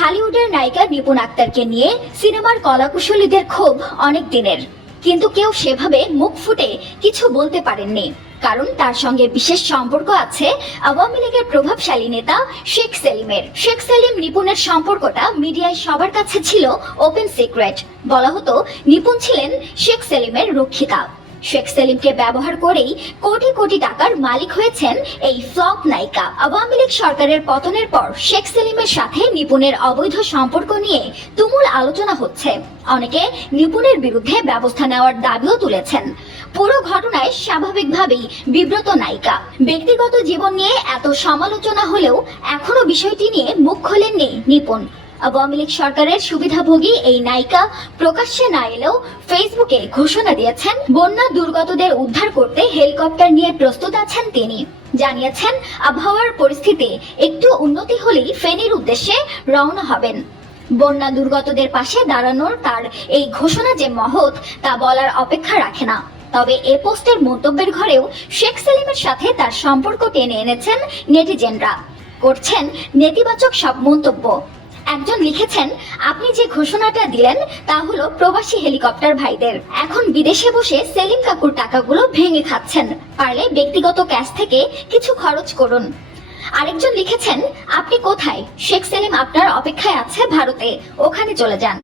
ঢালিউডের নায়িকা নিপুণ আক্তারকে নিয়ে সিনেমার কলাকুশলীদের ক্ষোভ অনেক দিনের, কিন্তু কেউ সেভাবে মুখ ফুটে কিছু বলতে পারেননি। কারণ তার সঙ্গে বিশেষ সম্পর্ক আছে আওয়ামী লীগের প্রভাবশালী নেতা শেখ সেলিমের। শেখ সেলিম নিপুণের সম্পর্কটা মিডিয়ায় সবার কাছে ছিল ওপেন সিক্রেট। বলা হতো নিপুণ ছিলেন শেখ সেলিমের রক্ষিতা। শেখ সেলিমকে ব্যবহার করেই কোটি কোটি টাকার মালিক হয়েছেন এই ফ্লপ নায়িকা। আওয়ামী লীগ সরকারের পতনের পর শেখ সেলিমের সাথে নিপুণের অবৈধ সম্পর্ক নিয়ে তুমুল আলোচনা হচ্ছে। অনেকে নিপুণের বিরুদ্ধে ব্যবস্থা নেওয়ার দাবিও তুলেছেন। পুরো ঘটনায় স্বাভাবিকভাবেই বিব্রত নায়িকা। ব্যক্তিগত জীবন নিয়ে এত সমালোচনা হলেও এখনো বিষয়টি নিয়ে মুখ খোলেননি নিপুণ। আওয়ামী লীগ সরকারের সুবিধাভোগী এই নায়িকা প্রকাশ্যে না এলেও ফেসবুকে ঘোষণা দিয়েছেন বন্যা দুর্গতদের উদ্ধার করতে হেলিকপ্টার নিয়ে প্রস্তুত আছেন তিনি। জানিয়েছেন আবহাওয়ার পরিস্থিতি একটু উন্নতি হলেই ফেনীর উদ্দেশ্যে রওনা হবেন। বন্যা দুর্গতদের পাশে দাঁড়ানোর তার এই ঘোষণা যে মহৎ তা বলার অপেক্ষা রাখে না। তবে এ পোস্টের মন্তব্যের ঘরেও শেখ সেলিমের সাথে তার সম্পর্ক টেনে এনেছেন নেটিজেনরা, করছেন নেতিবাচক সব মন্তব্য। একজন লিখেছেন, আপনি যে ঘোষণাটা দিলেন তা হলো প্রবাসী হেলিকপ্টার ভাইদের। এখন বিদেশে বসে সেলিম কাকুর টাকাগুলো ভেঙে খাচ্ছেন, পারলে ব্যক্তিগত ক্যাশ থেকে কিছু খরচ করুন। আরেকজন লিখেছেন, আপনি কোথায়? শেখ সেলিম আপনার অপেক্ষায় আছে ভারতে, ওখানে চলে যান।